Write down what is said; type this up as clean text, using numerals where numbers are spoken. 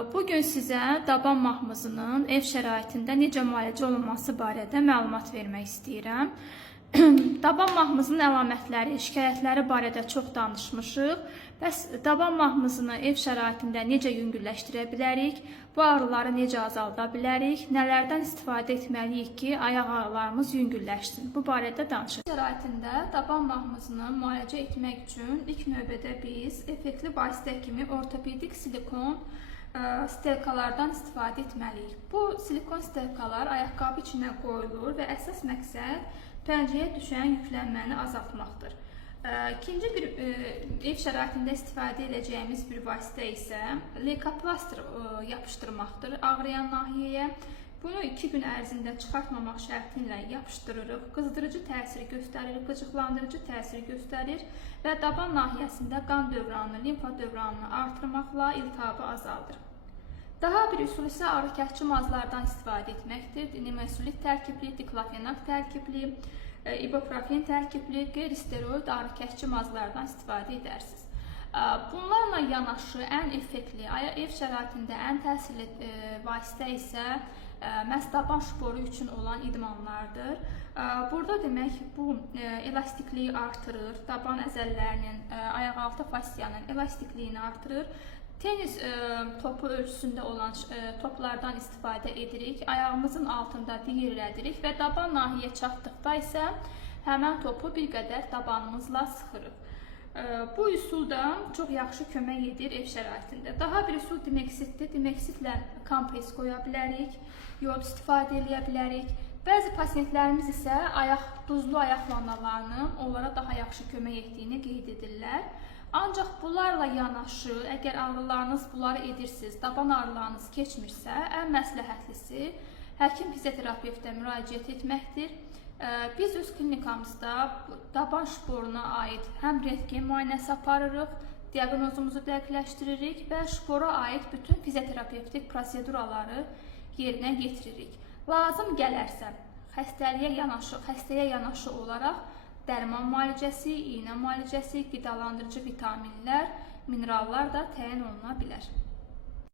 Bugün sizə daban mahmızının ev şəraitində necə müalicə olunması barədə məlumat vermək istəyirəm. Daban mahmızının əlamətləri, şikayətləri barədə çox danışmışıq. Bəs daban mahmızını ev şəraitində necə yüngülləşdirə bilərik? Bu ağrıları necə azalda bilərik? Nələrdən istifadə etməliyik ki, ayaq ağrılarımız yüngülləşsin? Bu barədə danışırıq. Ev şəraitində daban mahmızını müalicə etmək üçün ilk növbədə biz effektli vasitə kimi ortopedik silikon stelkalardan istifadə etməliyik. Bu silikon stelkalar ayaqqabı içinə qoyulur və əsas məqsəd pəncəyə düşən yüklənməni azaltmaqdır. İkinci bir ev şəraitində istifadə edəcəyimiz bir vasitə isə leykoplaster yapışdırmaqdır ağrıyan nahiyəyə. Bunu 2 gün ərzində çıxartmamaq şərti ilə yapışdırırıq. Qızdırıcı təsiri göstərir, qıcıqlandırıcı təsiri göstərir və daban nahiyəsində qan dövranını, limfa dövranını artırmaqla iltihabı azaldır. Daha bir üsul isə ağrıkəsici mazlardan istifadə etməkdir. Nimesulit tərkibli, diklofenak tərkibli, ibuprofen tərkibli, qeyri-steroid ağrıkəsici mazlardan istifadə edərsiniz. Bunlarla yanaşı ən effektli, ev şəraitində ən təsirli vasitə isə məhz daban şporu üçün olan idmanlardır. Burada demək bu elastikliyi artırır, daban əzələlərinin, ayaqaltı fasciyanın elastikliyini artırır. Tenis topu ölçüsündə olan toplardan istifadə edirik, ayağımızın altında diyirlədirik və daban nahiyə çatdıqda isə həmən topu bir qədər dabanımızla sıxırıq. Bu üsul da çox yaxşı kömək edir ev şəraitində. Daha bir üsul dimeksitdir. Dimeksitlə kompres qoya bilərik, yod istifadə edə bilərik. Bəzi pasientlərimiz isə duzlu ayaq vannalarının onlara daha yaxşı kömək etdiyini qeyd edirlər. Ancaq bunlarla yanaşı, əgər ağrılarınız bunları edirsiniz, daban ağrılarınız keçmirsə, ən məsləhətlisi həkim fizioterapevtə müraciət etməkdir. Biz öz klinikamızda daban şporuna aid həm rentgen müayinəsi aparırıq, diaqnozumuzu dəqiqləşdiririk və şpora aid bütün fizioterapevtik proseduraları yerinə yetiririk. Lazım gələrsə, xəstəyə yanaşı olaraq dərman müalicəsi, iynə müalicəsi, qidalandırıcı vitaminlər, minerallar da təyin oluna bilər.